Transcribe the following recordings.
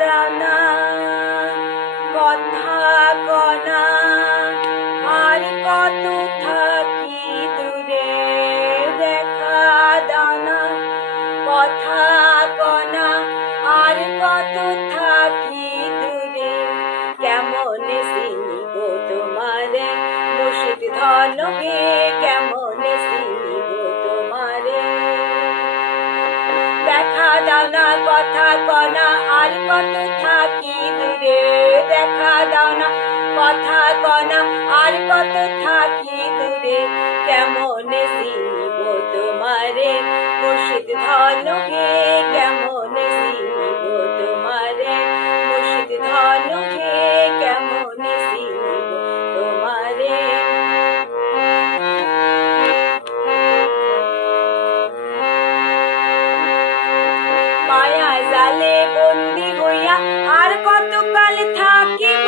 দাও না কথা কনা আর কত থাকি দূরে দেখা দাও না কথা কনা আর কত থাকি দূরে কেমন চিনিব তোমারে মুর্শিদ ধন হে কেমন চিনিব তোমারে দেখা দাও না কথা কনা আর কত থাকি দূরে দেখা দাও না কথা কনা আর কত থাকি দূরে কেমন চিনিব তোমারে মুর্শিদ ধন হে কেমন চিনিব তোমারে মুর্শিদ ধন হে কেমন চিনিব তোমারে মায়া জালে বন্দি হইয়া আর কতকাল থাকিব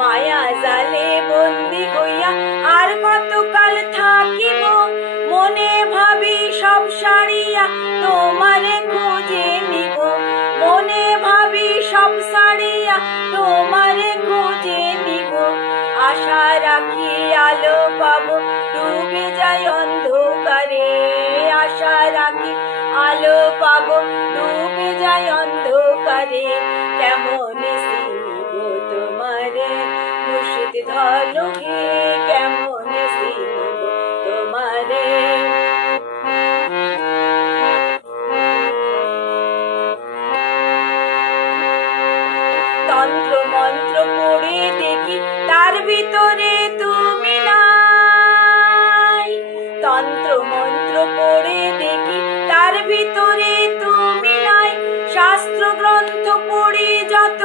মায়া জালে বন্দি হইয়া আর কতকাল থাকিব মনে ভাবি সব সারিয়া তোমারে খুঁজে নিব মনে ভাবি সব সারিয়া তোমারে খুঁজে নিব আশা রাখি আলো পাবো ডুবে যায় অন্ধকারে আশা রাখি আলো পাবো ডুবে যায় অন্ধকারে কেমন চিনিব তোমারে মুর্শিদ ধন হে কেমন চিনিব তোমারে তন্ত্র মন্ত্র পড়ে দেখি তার ভিতরে তুমি নাই তন্ত্র মন্ত্র পড়ে দেখি তার ভিতরে তুমি নাই শাস্ত্র গ্রন্থ পড়ে যত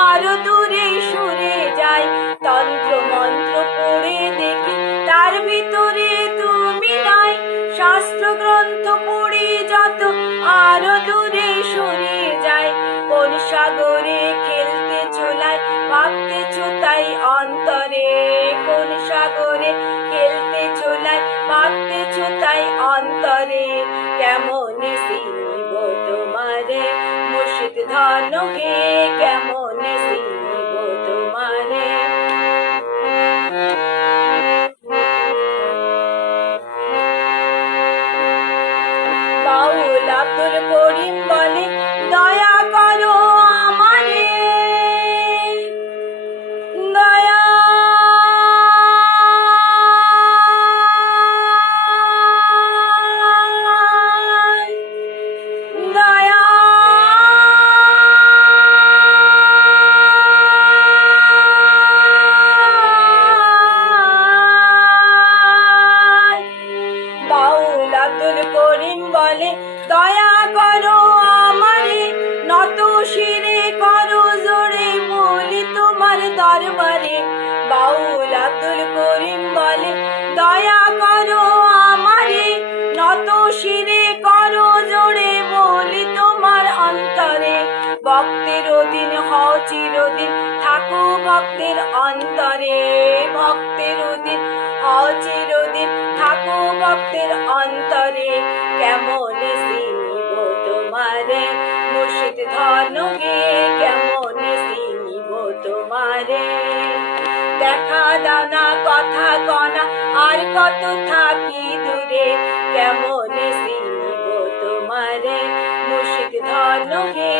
আরো দূরে সরে যায় তন্ত্র মন্ত্র পড়ে দেখি তার ভিতরে তুমি নাই শাস্ত্র গ্রন্থ পড়ে যত আরো দূরে সরে যায় কোন সাগরে খেলতে চোলাই ভাবতেছো তাই অন্তরে কোন সাগরে খেলতে চোলাই ভাবতেছো তাই অন্তরে কেমন চিনিব তোমারে মুর্শিদ ধন হে কেমন চিনিব তোমারে বাউল আব্দুল করিম বলে দয়া করো আমারে দয়া দয়া বাউল আব্দুল করিম বলে দয়া করো আমারে নত শিরে করো জোরে বলি তোমার দরবারে বাউল আব্দুল করিম বলে দয়া করো আমারে নত শিরে করো জোরে বলি তোমার অন্তরে ভক্তের অধীন হও চিরদিন থাকো ভক্তের অন্তরে ভক্তের অধীন হও চিরদিন থাকো ভক্তের অন্তরে কেমন চিনিব তোমারে মুর্শিদ ধন হে কেমন চিনিব তোমারে দেখা দাও না কথা কনা আর কত থাকি দূরে কেমন চিনিব তোমারে মুর্শিদ ধন হে